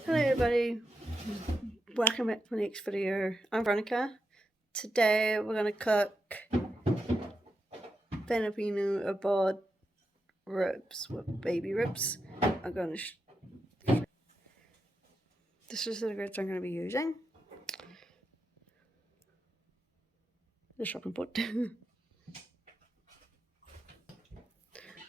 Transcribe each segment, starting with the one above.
Hello everybody, welcome back to my next video. I'm Veronica. Today we're going to cook filipino abod ribs with baby ribs. I'm going to this is the ingredients I'm going to be using. The shopping pot.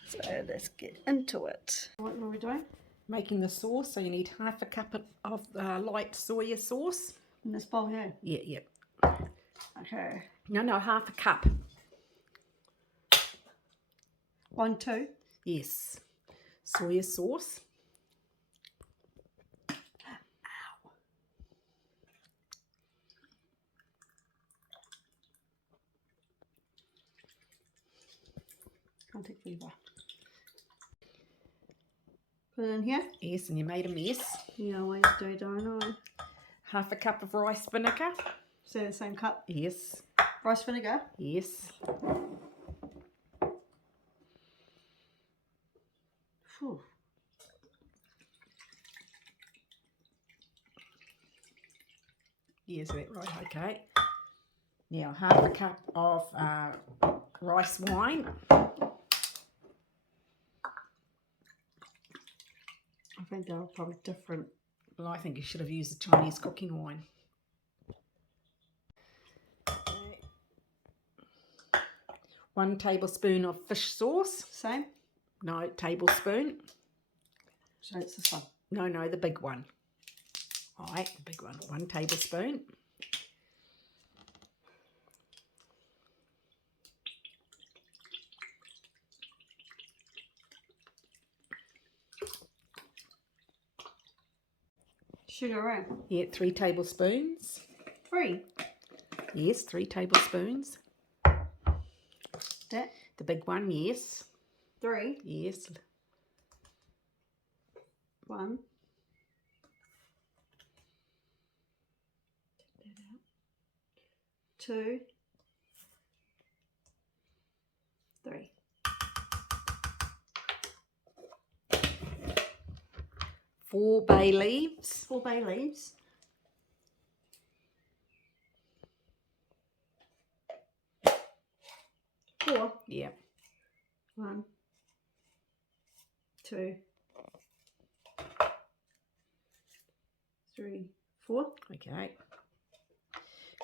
So let's get into it. What are we doing? Making the sauce, so you need half a cup of light soya sauce. In this bowl here? Yeah. Okay. No, half a cup. 1, 2? Yes. Soya sauce. Ow. I'll take the bar. Put it in here? Yes, and you made a mess. Yeah, always do, don't I? Half a cup of rice vinegar. So the same cup? Yes. Rice vinegar? Yes. Whew. Yes, that right, okay. Now half a cup of rice wine. I think they're probably different. Well, I think you should have used the Chinese cooking wine. Okay. 1 tablespoon of fish sauce. Same? No, tablespoon. So it's this one? No, the big one. All right, the big one. 1 tablespoon. Sugar, right? Yeah, 3 tablespoons. 3? Yes, 3 tablespoons. That? The big one, yes. 3? Yes. 1. Take that out. 2. 3. 4 bay leaves. 4 bay leaves. 4? Yeah. 1. 2. 3. 4. Okay.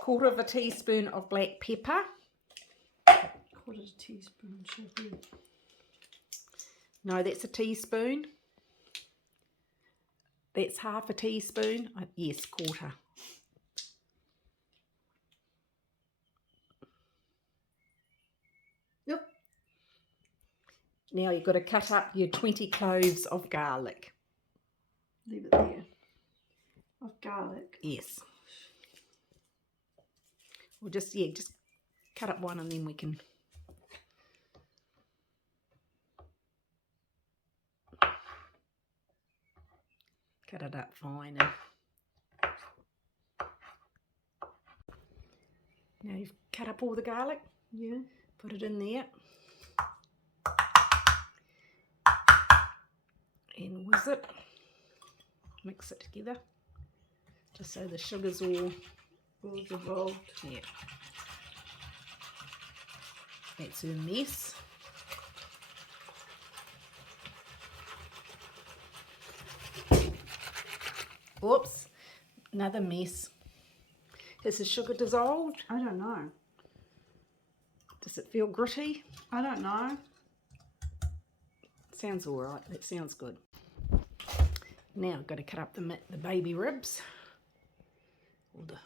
1/4 of a teaspoon of black pepper. 1/4 teaspoon sugar. No, that's a teaspoon. That's half a teaspoon. Yes, 1/4. Yep. Now you've got to cut up your 20 cloves of garlic. Leave it there. Of garlic. Yes. Or just cut up 1 and then we can. Cut it up fine. Now you've cut up all the garlic. Yeah. Put it in there. And whiz it. Mix it together. Just so the sugar's all dissolved. Yeah. That's her mess. Oops. Another mess. Is the sugar dissolved? I don't know. Does it feel gritty? I don't know. Sounds all right. That sounds good. Now I've got to cut up the baby ribs. Or the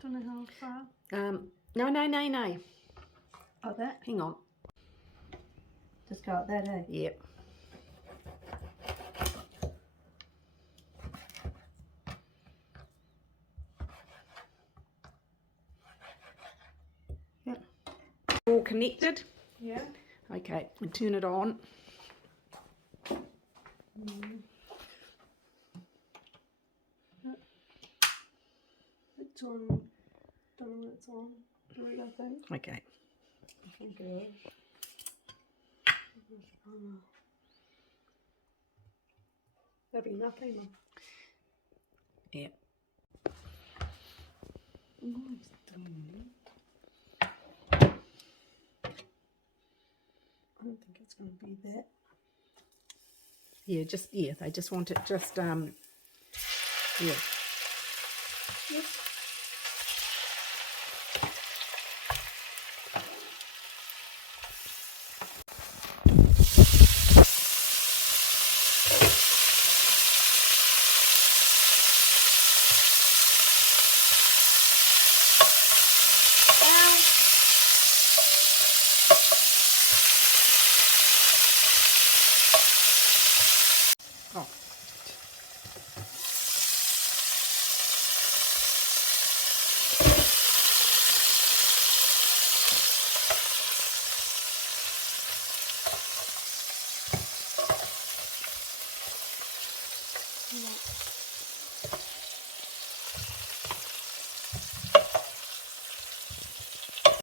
Don't know how far. No. Oh, that? Hang on. Just go like that, eh? Yep. Yep. All connected? Yeah. Okay, and turn it on. It's on. Don't know when it's on. There we go, thanks. Okay. Good. That'd be nothing. Yeah. I don't think it's going to be that. Yeah, they just want it just yeah. Yep. Oh.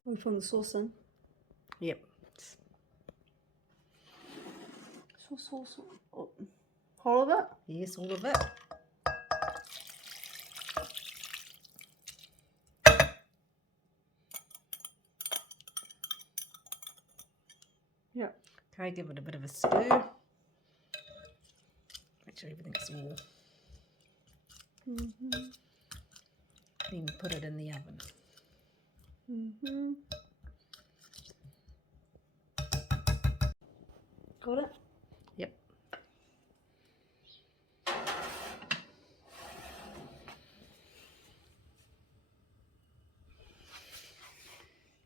We put the sauce in. Yep. Sauce. Oh. All of it? Yes, all of it. Yeah. Okay, give it a bit of a stir. Make sure everything's all. Then put it in the oven. Got it? Yep.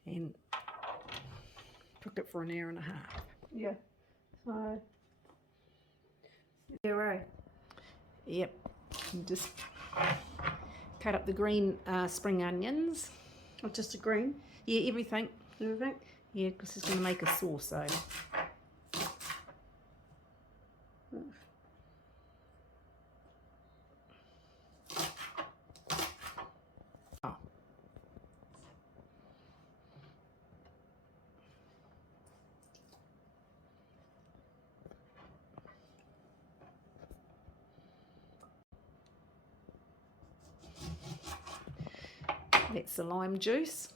And cook it for an hour and a half. Yeah. So. Yeah, right. Yep. And just cut up the green spring onions. Oh, just a green? Yeah, everything. Everything? Yeah, because it's going to make a sauce, so. Oh. That's the lime juice.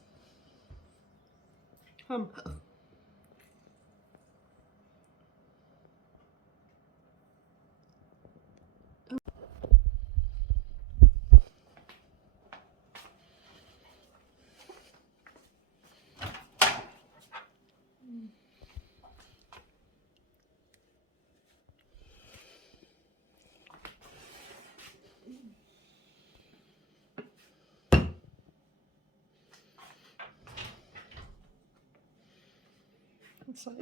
So,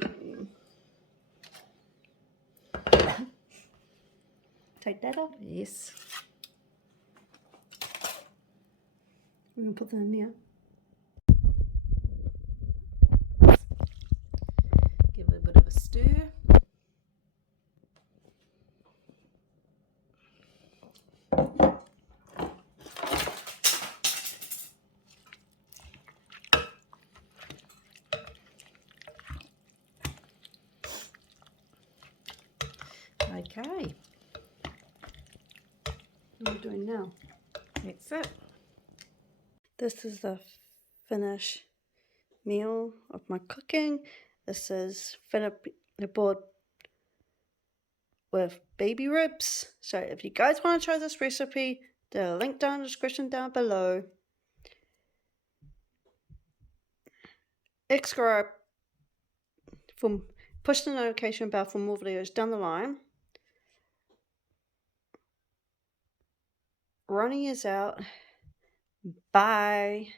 take that off. Yes. We're going to put that in here. Give it a bit of a stir. Okay. What are we doing now? That's it. This is the finished meal of my cooking. This is the board with baby ribs. So if you guys want to try this recipe, the link down in the description down below. Subscribe push the notification bell for more videos down the line. Running is out. Bye.